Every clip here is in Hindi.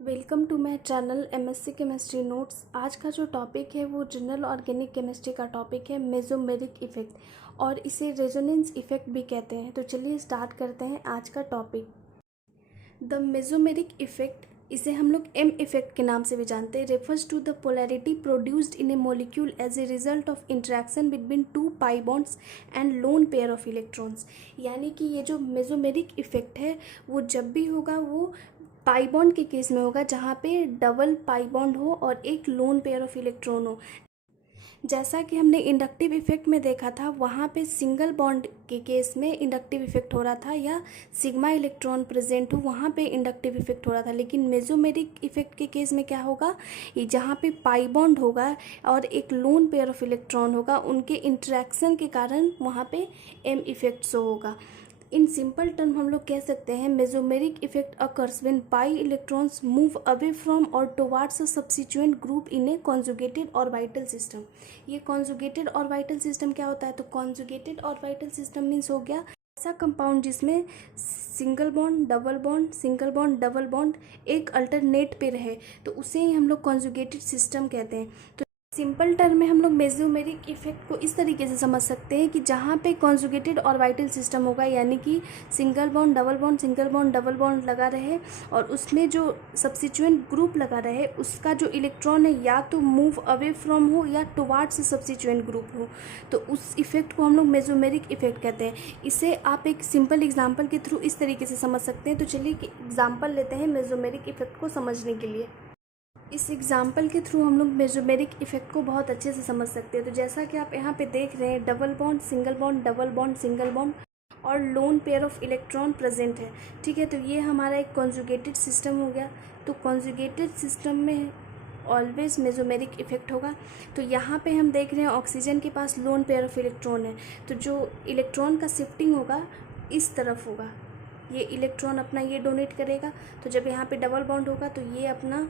Welcome to my channel MSc chemistry notes. आज का जो टॉपिक है वो जनरल ऑर्गेनिक केमिस्ट्री का टॉपिक है मेसोमेरिक इफ़ेक्ट, और इसे रेजोनेंस इफ़ेक्ट भी कहते हैं। तो चलिए स्टार्ट करते हैं आज का टॉपिक। द मेसोमेरिक इफ़ेक्ट, इसे हम लोग एम इफ़ेक्ट के नाम से भी जानते हैं, refers to the polarity produced in a molecule as a result of interaction between two pi bonds and lone pair of electrons. यानी कि ये जो मेसोमेरिक इफ़ेक्ट है वो जब भी होगा वो पाई बॉन्ड के केस में होगा जहाँ पे डबल पाई बॉन्ड हो और एक लोन पेयर ऑफ इलेक्ट्रॉन हो। जैसा कि हमने इंडक्टिव इफेक्ट में देखा था, वहाँ पे सिंगल बॉन्ड के केस में इंडक्टिव इफेक्ट हो रहा था, या सिग्मा इलेक्ट्रॉन प्रेजेंट हो वहाँ पे इंडक्टिव इफेक्ट हो रहा था। लेकिन मेसोमेरिक इफेक्ट के केस में क्या होगा, ये जहाँ पे पाई बॉन्ड होगा और एक लोन पेयर ऑफ इलेक्ट्रॉन होगा, उनके इंटरेक्शन के कारण वहाँ पे एम इफेक्ट शो होगा। इन सिंपल टर्म हम लोग कह सकते हैं mesomeric effect occurs when pi electrons move away from और towards a substituent group in a conjugated orbital system. ये कॉन्जुगेटेड ऑर्बिटल सिस्टम क्या होता है? तो कॉन्जुगेटेड ऑर्बिटल सिस्टम मीन्स हो गया ऐसा कंपाउंड जिसमें single bond double bond single bond double bond एक अल्टरनेट पे रहे, तो उसे ही हम लोग कॉन्जुगेटेड सिस्टम कहते हैं। तो सिंपल टर्म में हम लोग मेसोमेरिक इफेक्ट को इस तरीके से समझ सकते हैं कि जहाँ पे कॉन्जुगेटेड ऑर्बिटल सिस्टम होगा, यानी कि सिंगल बॉन्ड डबल बॉन्ड लगा रहे और उसमें जो सब्स्टिट्यूएंट ग्रुप लगा रहे उसका जो इलेक्ट्रॉन है या तो मूव अवे फ्रॉम हो या टुवार्ड्स सब्स्टिट्यूएंट ग्रुप हो, तो उस इफेक्ट को हम लोग मेसोमेरिक इफेक्ट कहते हैं। इसे आप एक सिंपल एग्जाम्पल के थ्रू इस तरीके से समझ सकते हैं। तो चलिए एग्जाम्पल लेते हैं मेसोमेरिक इफेक्ट को समझने के लिए। इस एग्जाम्पल के थ्रू हम लोग मेसोमेरिक इफेक्ट को बहुत अच्छे से समझ सकते हैं। तो जैसा कि आप यहाँ पे देख रहे हैं, double bond double bond single bond और lone pair of electron present है। ठीक है, तो ये हमारा एक कॉन्जुगेटेड सिस्टम हो गया। तो कॉन्जुगेटेड सिस्टम में ऑलवेज मेसोमेरिक इफेक्ट होगा। तो यहाँ पे हम देख रहे हैं ऑक्सीजन के पास लोन पेयर ऑफ इलेक्ट्रॉन है, तो जो इलेक्ट्रॉन का शिफ्टिंग होगा इस तरफ होगा। ये इलेक्ट्रॉन अपना ये डोनेट करेगा, तो जब यहाँ पे डबल बॉन्ड होगा तो ये अपना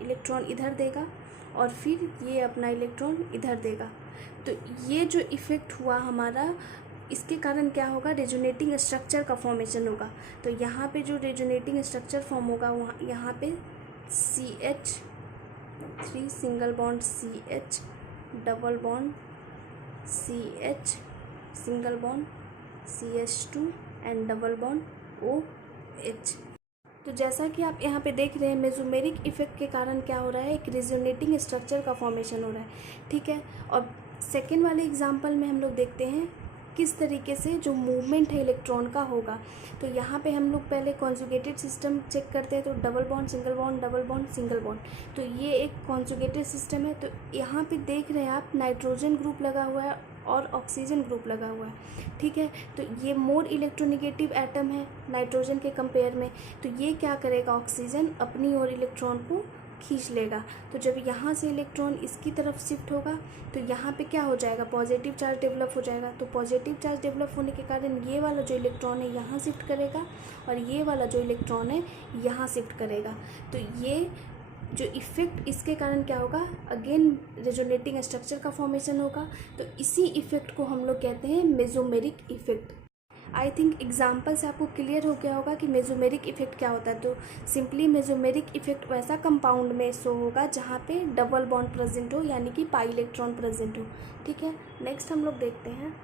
इलेक्ट्रॉन इधर देगा और फिर ये अपना इलेक्ट्रॉन इधर देगा। तो ये जो इफ़ेक्ट हुआ हमारा, इसके कारण क्या होगा, रेजोनेटिंग स्ट्रक्चर का फॉर्मेशन होगा। तो यहाँ पे जो रेजोनेटिंग स्ट्रक्चर फॉर्म होगा वहाँ यहाँ पे CH3 single bond CH double bond CH single bond CH2 and double bond OH। तो जैसा कि आप यहाँ पे देख रहे हैं, मेसोमेरिक इफेक्ट के कारण क्या हो रहा है, एक रेजोनेटिंग स्ट्रक्चर का फॉर्मेशन हो रहा है। ठीक है, और सेकेंड वाले एग्जांपल में हम लोग देखते हैं किस तरीके से जो मूवमेंट है इलेक्ट्रॉन का होगा। तो यहाँ पे हम लोग पहले कॉन्जुगेटेड सिस्टम चेक करते हैं। तो डबल बॉन्ड सिंगल बॉन्ड, तो ये एक कॉन्जुगेटेड सिस्टम है। तो यहाँ पे देख रहे हैं आप, नाइट्रोजन ग्रुप लगा हुआ है और ऑक्सीजन ग्रुप लगा हुआ है। ठीक है, तो ये मोर इलेक्ट्रोनिगेटिव एटम है नाइट्रोजन के कंपेयर में। तो ये क्या करेगा, ऑक्सीजन अपनी ओर इलेक्ट्रॉन को खींच लेगा। तो जब यहाँ से इलेक्ट्रॉन इसकी तरफ शिफ्ट होगा तो यहाँ पे क्या हो जाएगा, पॉजिटिव चार्ज डेवलप हो जाएगा। तो पॉजिटिव चार्ज डेवलप होने के कारण ये वाला जो इलेक्ट्रॉन है यहाँ शिफ्ट करेगा और ये वाला जो इलेक्ट्रॉन है यहाँ शिफ्ट करेगा। तो ये जो इफ़ेक्ट, इसके कारण क्या होगा, अगेन रेजोनेटिंग स्ट्रक्चर का फॉर्मेशन होगा। तो इसी इफ़ेक्ट को हम लोग कहते हैं mesomeric effect. I think example से आपको क्लियर हो गया होगा कि मेसोमेरिक इफेक्ट क्या होता है। तो सिंपली मेसोमेरिक इफेक्ट वैसा कंपाउंड में शो होगा जहाँ पे डबल बॉन्ड प्रेजेंट हो, यानी कि पाई इलेक्ट्रॉन प्रेजेंट हो। ठीक है, नेक्स्ट हम लोग देखते हैं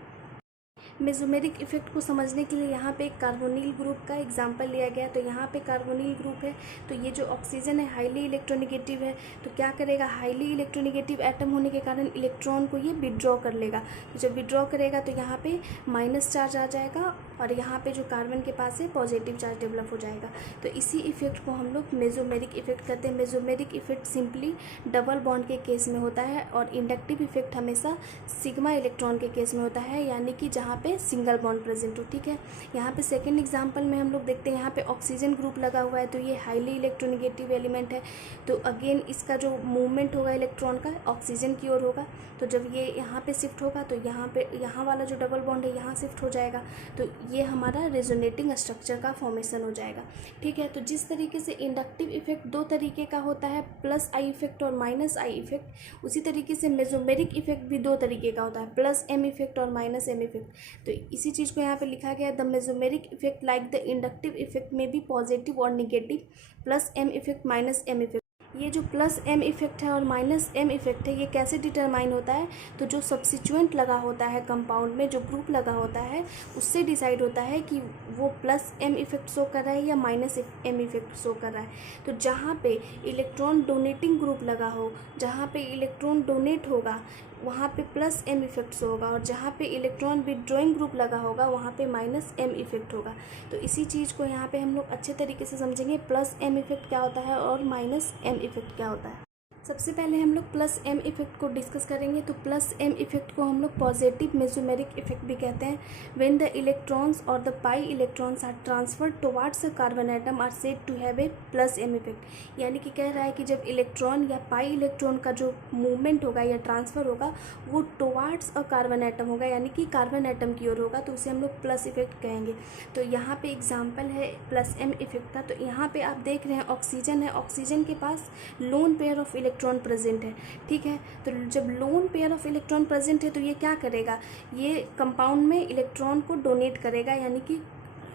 मेसोमेरिक इफेक्ट को समझने के लिए यहाँ पे एक कार्बोनिल ग्रुप का एग्जांपल लिया गया। तो यहाँ पे कार्बोनिल ग्रुप है, तो ये जो ऑक्सीजन है हाईली इलेक्ट्रोनिगेटिव है। तो क्या करेगा, हाईली इलेक्ट्रोनिगेटिव एटम होने के कारण इलेक्ट्रॉन को ये विड्रॉ कर लेगा। तो जब विड्रॉ करेगा तो यहाँ पे माइनस चार्ज आ जाएगा और यहाँ पे जो कार्बन के पास है पॉजिटिव चार्ज डेवलप हो जाएगा। तो इसी इफेक्ट को हम लोग मेसोमेरिक इफेक्ट कहते हैं। Mesomeric effect simply double bond के केस में होता है और इंडक्टिव इफेक्ट हमेशा सिग्मा इलेक्ट्रॉन के केस में होता है, यानी कि जहाँ पे सिंगल बॉन्ड प्रेजेंट हो। ठीक है, यहाँ पे सेकंड एग्जांपल में हम लोग देखते हैं, यहाँ पे ऑक्सीजन ग्रुप लगा हुआ है, तो ये हाईली इलेक्ट्रोनिगेटिव एलिमेंट है। तो अगेन इसका जो मूवमेंट होगा इलेक्ट्रॉन का ऑक्सीजन की ओर होगा। तो जब ये यहाँ पे शिफ्ट होगा तो यहाँ वाला जो डबल बॉन्ड है यहाँ शिफ्ट हो जाएगा। तो ये हमारा रेजोनेटिंग स्ट्रक्चर का फॉर्मेशन हो जाएगा। ठीक है, तो जिस तरीके से इंडक्टिव इफेक्ट दो तरीके का होता है, प्लस आई इफेक्ट और माइनस आई इफेक्ट, उसी तरीके से मेसोमेरिक इफेक्ट भी दो तरीके का होता है, प्लस एम इफेक्ट और माइनस एम इफेक्ट। तो इसी चीज़ को यहाँ पे लिखा गया है, the mesomeric effect like the inductive effect में भी पॉजिटिव और negative, plus M effect minus M effect. ये जो प्लस एम इफेक्ट है और माइनस एम इफेक्ट है, ये कैसे डिटरमाइन होता है, तो जो सब्सिट्यूएंट लगा होता है कंपाउंड में, जो ग्रुप लगा होता है, उससे डिसाइड होता है कि वो प्लस एम इफेक्ट शो कर रहा है या माइनस एम इफेक्ट शो कर रहा है। तो जहाँ पे इलेक्ट्रॉन डोनेटिंग ग्रुप लगा हो, जहाँ पे इलेक्ट्रॉन डोनेट होगा, वहाँ पे प्लस एम इफेक्ट शो होगा, और जहाँ पे इलेक्ट्रॉन विथड्रॉइंग ग्रुप लगा होगा, वहाँ पे माइनस एम इफेक्ट होगा। तो इसी चीज़ को यहाँ पे हम लोग अच्छे तरीके से समझेंगे, प्लस एम इफेक्ट क्या होता है और माइनस एम इफेक्ट क्या होता है। सबसे पहले हम लोग प्लस एम इफेक्ट को डिस्कस करेंगे। तो प्लस एम इफेक्ट को हम लोग पॉजिटिव मेसोमेरिक इफेक्ट भी कहते हैं। व्हेन द इलेक्ट्रॉन्स और the pi electrons are transferred towards a carbon atom are said to have a plus M effect. यानी कि कह रहा है कि जब इलेक्ट्रॉन या पाई इलेक्ट्रॉन का जो मूवमेंट होगा या ट्रांसफ़र होगा वो टुवार्ड्स अ कार्बन एटम होगा, यानी कि कार्बन एटम की ओर होगा, तो उसे हम लोग प्लस इफेक्ट कहेंगे। तो यहाँ पे एग्जाम्पल है प्लस एम इफेक्ट का। तो यहाँ पे आप देख रहे हैं ऑक्सीजन है, ऑक्सीजन के पास lone pair of electron present है। ठीक है, तो जब lone pair of electron present है तो ये क्या करेगा, ये कंपाउंड में इलेक्ट्रॉन को डोनेट करेगा, यानी कि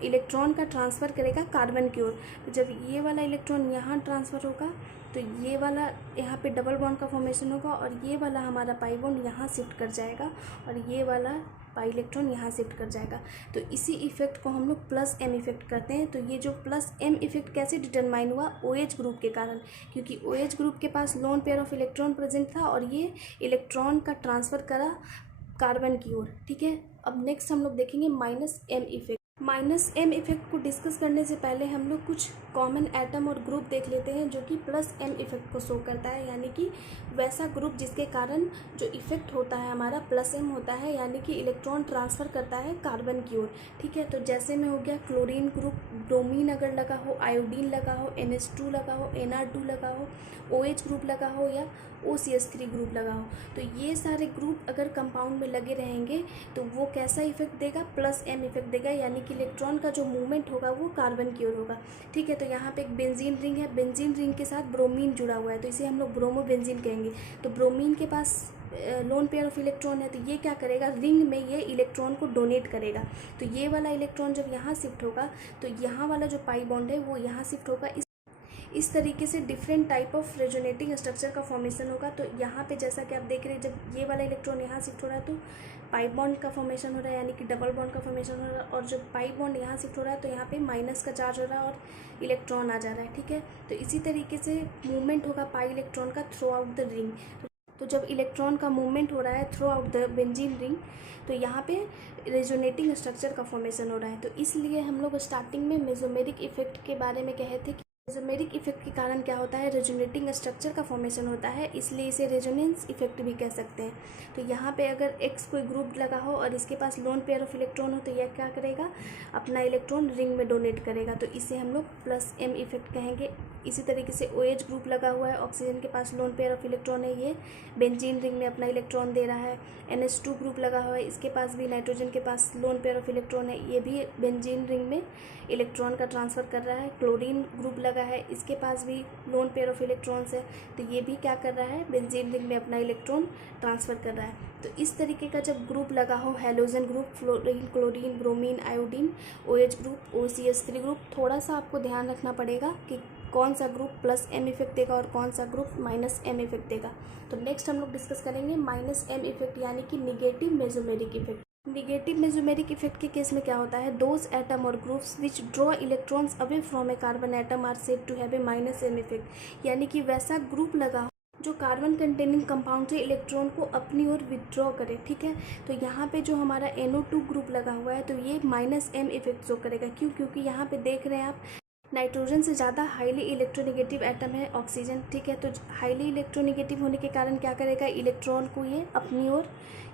इलेक्ट्रॉन का ट्रांसफ़र करेगा कार्बन की ओर। तो जब ये वाला इलेक्ट्रॉन यहाँ ट्रांसफ़र होगा तो ये वाला यहाँ पे डबल बॉन्ड का फॉर्मेशन होगा, और ये वाला हमारा पाई बॉन्ड यहाँ शिफ्ट कर जाएगा, और ये वाला पाई इलेक्ट्रॉन यहाँ शिफ्ट कर जाएगा। तो इसी इफेक्ट को हम लोग प्लस एम इफेक्ट करते हैं। तो ये जो प्लस एम इफेक्ट कैसे डिटरमाइन हुआ, OH ग्रुप के कारण, क्योंकि OH ग्रुप के पास lone pair of electron present था और ये इलेक्ट्रॉन का ट्रांसफ़र करा कार्बन की ओर। ठीक है, अब नेक्स्ट हम लोग देखेंगे minus M effect. Minus M effect को डिस्कस करने से पहले हम लोग कुछ कॉमन एटम और ग्रुप देख लेते हैं जो कि प्लस एम इफेक्ट को शो करता है, यानी कि वैसा ग्रुप जिसके कारण जो इफेक्ट होता है हमारा प्लस एम होता है, यानी कि इलेक्ट्रॉन ट्रांसफ़र करता है कार्बन की ओर। ठीक है, तो जैसे में हो गया क्लोरीन ग्रुप, ब्रोमीन अगर लगा हो, आयोडीन लगा हो, NH2 लगा हो, NR2 लगा हो, OH ग्रुप लगा हो या OCH3 ग्रुप लगा हो, तो ये सारे ग्रुप अगर कंपाउंड में लगे रहेंगे तो वो कैसा इफेक्ट देगा, प्लस एम इफेक्ट देगा, यानी कि इलेक्ट्रॉन का जो मूवमेंट होगा वो कार्बन की ओर होगा। ठीक है, तो यहाँ पे एक बेंजीन रिंग है, बेंजीन रिंग के साथ ब्रोमीन जुड़ा हुआ है, तो इसे हम लोग ब्रोमोबेंजीन कहेंगे। तो ब्रोमीन के पास लोन पेयर ऑफ इलेक्ट्रॉन है, तो ये क्या करेगा, रिंग में ये इलेक्ट्रॉन को डोनेट करेगा। तो ये वाला इलेक्ट्रॉन जब यहाँ शिफ्ट होगा तो यहाँ वाला जो पाई बॉन्ड है वो यहाँ शिफ्ट होगा। इस तरीके से different type of resonating structure का फॉर्मेशन होगा। तो यहाँ पे जैसा कि आप देख रहे हैं, जब ये वाला इलेक्ट्रॉन यहाँ शिफ्ट हो रहा है तो पाई बॉन्ड का फॉर्मेशन हो रहा है, यानी कि डबल बॉन्ड का फॉर्मेशन हो रहा है, और जब पाई बॉन्ड यहाँ शिफ्ट हो रहा है तो यहाँ पे माइनस का चार्ज हो रहा है और इलेक्ट्रॉन आ जा रहा है। ठीक है, तो इसी तरीके से मूवमेंट होगा पाई इलेक्ट्रॉन का थ्रू आउट द रिंग। तो जब इलेक्ट्रॉन का मूवमेंट हो रहा है through out the benzene ring तो यहाँ पे रेजोनेटिंग स्ट्रक्चर का फॉर्मेशन हो रहा है। तो इसलिए हम लोग स्टार्टिंग में मेसोमेरिक इफेक्ट के बारे में कहे थे कि रेजोमेरिक इफेक्ट के कारण क्या होता है, रेजोनेटिंग स्ट्रक्चर का फॉर्मेशन होता है, इसलिए इसे रेजोनेंस इफेक्ट भी कह सकते हैं। तो यहाँ पे अगर X कोई ग्रुप लगा हो और इसके पास लोन पेयर ऑफ इलेक्ट्रॉन हो तो यह क्या करेगा, अपना इलेक्ट्रॉन रिंग में डोनेट करेगा, तो इसे हम लोग प्लस एम इफेक्ट कहेंगे। इसी तरीके से OH ग्रुप लगा हुआ है, ऑक्सीजन के पास लोन पेयर ऑफ इलेक्ट्रॉन है, ये बेंजीन रिंग में अपना इलेक्ट्रॉन दे रहा है। NH2 ग्रुप लगा हुआ है, इसके पास भी नाइट्रोजन के पास लोन पेयर ऑफ इलेक्ट्रॉन है, ये भी बेंजीन रिंग में इलेक्ट्रॉन का ट्रांसफ़र कर रहा है। क्लोरीन ग्रुप लगा है, इसके पास भी लोन पेयर ऑफ इलेक्ट्रॉन्स है, तो ये भी क्या कर रहा है, बेंजीन रिंग में अपना इलेक्ट्रॉन ट्रांसफ़र कर रहा है। तो इस तरीके का जब ग्रुप लगा हो, halogen group, fluorine, chlorine, bromine, iodine, OH group, OCH3 group, थोड़ा सा आपको ध्यान रखना पड़ेगा कि कौन सा ग्रुप प्लस एम इफेक्ट देगा और कौन सा ग्रुप माइनस एम इफेक्ट देगा। तो नेक्स्ट हम लोग डिस्कस करेंगे माइनस एम इफेक्ट, यानी कि negative mesomeric effect. Negative mesomeric effect के केस में क्या होता है, दोज एटम और groups which draw electrons away from a carbon atom are said to have a minus M effect. यानी कि वैसा ग्रुप लगा जो कार्बन कंटेनिंग कंपाउंड से इलेक्ट्रॉन को अपनी ओर विथड्रॉ करे। ठीक है, तो यहाँ पे जो हमारा NO2 ग्रुप लगा हुआ है तो ये माइनस एम इफेक्ट शो करेगा। क्यों, क्योंकि यहाँ पे देख रहे हैं आप नाइट्रोजन से ज़्यादा हाईली इलेक्ट्रोनेगेटिव एटम है ऑक्सीजन। ठीक है, तो हाईली इलेक्ट्रोनेगेटिव होने के कारण क्या करेगा, इलेक्ट्रॉन को ये अपनी ओर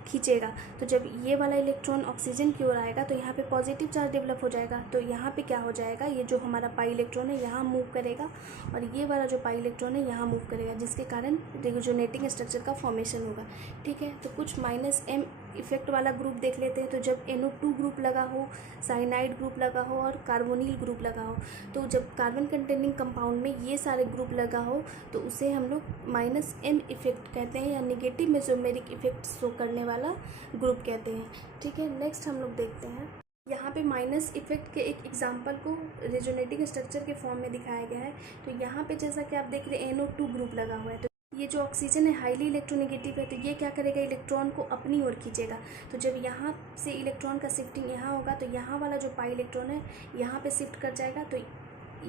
खींचेगा। तो जब ये वाला इलेक्ट्रॉन ऑक्सीजन की ओर आएगा तो यहाँ पे पॉजिटिव चार्ज डेवलप हो जाएगा, तो यहाँ पे क्या हो जाएगा, ये जो हमारा पाई इलेक्ट्रॉन है यहाँ मूव करेगा और ये वाला जो पाई इलेक्ट्रॉन है यहाँ मूव करेगा, जिसके कारण रेजोनेटिंग स्ट्रक्चर का फॉर्मेशन होगा। ठीक है, तो कुछ माइनस एम इफेक्ट वाला ग्रुप देख लेते हैं। तो जब NO2 ग्रुप लगा हो, साइनाइड ग्रुप लगा हो और कार्बोनिल ग्रुप लगा हो, तो जब कार्बन कंटेनिंग कंपाउंड में ये सारे ग्रुप लगा हो तो उसे हम लोग -M इफेक्ट कहते हैं, या नेगेटिव मेसोमेरिक इफेक्ट शो करने वाला ग्रुप कहते हैं। ठीक है, नेक्स्ट हम लोग देखते हैं। यहाँ पे माइनस इफेक्ट के एक एग्जांपल को रेजोनेटिंग स्ट्रक्चर के फॉर्म में दिखाया गया है। तो यहाँ पे जैसा कि आप देख रहे हैं NO2 ग्रुप लगा हुआ है, तो ये जो ऑक्सीजन है हाईली इलेक्ट्रोनेगेटिव है, तो ये क्या करेगा, इलेक्ट्रॉन को अपनी ओर खींचेगा। तो जब यहाँ से इलेक्ट्रॉन का शिफ्टिंग यहाँ होगा तो यहाँ वाला जो पाई इलेक्ट्रॉन है यहाँ पे शिफ्ट कर जाएगा, तो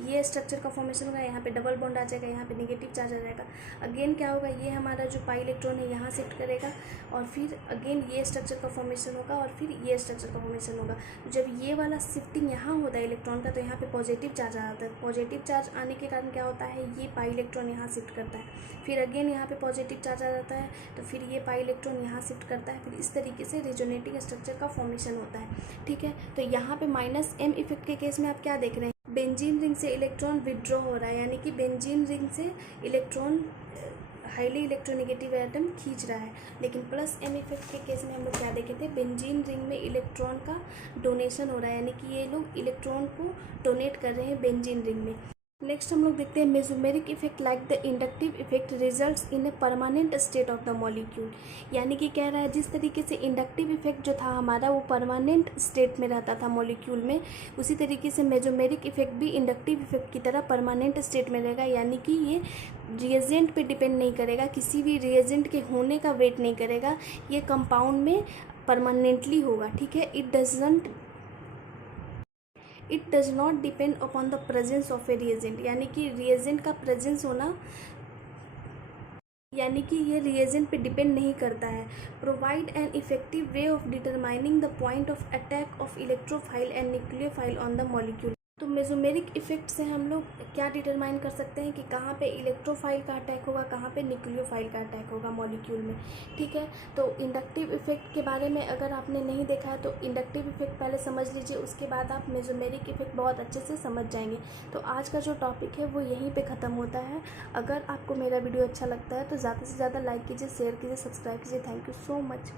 ये स्ट्रक्चर का फॉर्मेशन होगा। यहाँ पे डबल बॉन्ड आ जाएगा, यहाँ पे नेगेटिव चार्ज आ जाएगा। अगेन क्या होगा, ये हमारा जो पाई इलेक्ट्रॉन है यहाँ शिफ्ट करेगा और फिर अगेन ये स्ट्रक्चर का फॉर्मेशन होगा और फिर ये स्ट्रक्चर का फॉर्मेशन होगा। जब ये वाला शिफ्टिंग यहाँ होता है इलेक्ट्रॉन का, तो यहाँ पे पॉजिटिव चार्ज आ जाता है। पॉजिटिव चार्ज आने के कारण क्या होता है, ये पाई इलेक्ट्रॉन यहाँ शिफ्ट करता है, फिर अगेन यहाँ पे पॉजिटिव चार्ज आ जाता है, तो फिर ये पाई इलेक्ट्रॉन यहाँ शिफ्ट करता है। फिर इस तरीके से रेजोनेटिंग स्ट्रक्चर का फॉर्मेशन होता है। ठीक है, तो यहाँ पे -M इफेक्ट के केस में आप क्या देख रहे हैं, बेंजीन रिंग से इलेक्ट्रॉन विड्रॉ हो रहा है, यानी कि बेंजीन रिंग से इलेक्ट्रॉन हाईली इलेक्ट्रोनेगेटिव एटम खींच रहा है। लेकिन +M इफेक्ट के केस में हम लोग क्या देखे थे, बेंजीन रिंग में इलेक्ट्रॉन का डोनेशन हो रहा है, यानी कि ये लोग इलेक्ट्रॉन को डोनेट कर रहे हैं बेंजीन रिंग में। नेक्स्ट हम लोग देखते हैं mesomeric effect like the inductive effect results in a permanent state of the molecule. यानी कि कह रहा है जिस तरीके से इंडक्टिव इफेक्ट जो था हमारा वो परमानेंट स्टेट में रहता था मॉलिक्यूल में, उसी तरीके से मेसोमेरिक इफेक्ट भी इंडक्टिव इफेक्ट की तरह परमानेंट स्टेट में रहेगा। यानी कि ये रिएजेंट पे डिपेंड नहीं करेगा, किसी भी रिएजेंट के होने का वेट नहीं करेगा, ये कंपाउंड में परमानेंटली होगा। ठीक है, it does not depend upon the presence of A reagent, यानी कि रिएजेंट का प्रेजेंस होना, यानी कि ये रिएजेंट पे डिपेंड नहीं करता है। Provide an effective way of determining the point of attack of electrophile and nucleophile on the molecule. तो मेसोमेरिक इफेक्ट से हम लोग क्या डिटरमाइन कर सकते हैं कि कहाँ पे इलेक्ट्रोफाइल का अटैक होगा, कहाँ पे न्यूक्लियोफाइल का अटैक होगा मॉलिक्यूल में। ठीक है, तो इंडक्टिव इफेक्ट के बारे में अगर आपने नहीं देखा है तो इंडक्टिव इफेक्ट पहले समझ लीजिए, उसके बाद आप मेसोमेरिक इफेक्ट बहुत अच्छे से समझ जाएंगे। तो आज का जो टॉपिक है वो यहीं पर ख़त्म होता है। अगर आपको मेरा वीडियो अच्छा लगता है तो ज़्यादा से ज़्यादा लाइक कीजिए, शेयर कीजिए, सब्सक्राइब कीजिए। Thank you so much.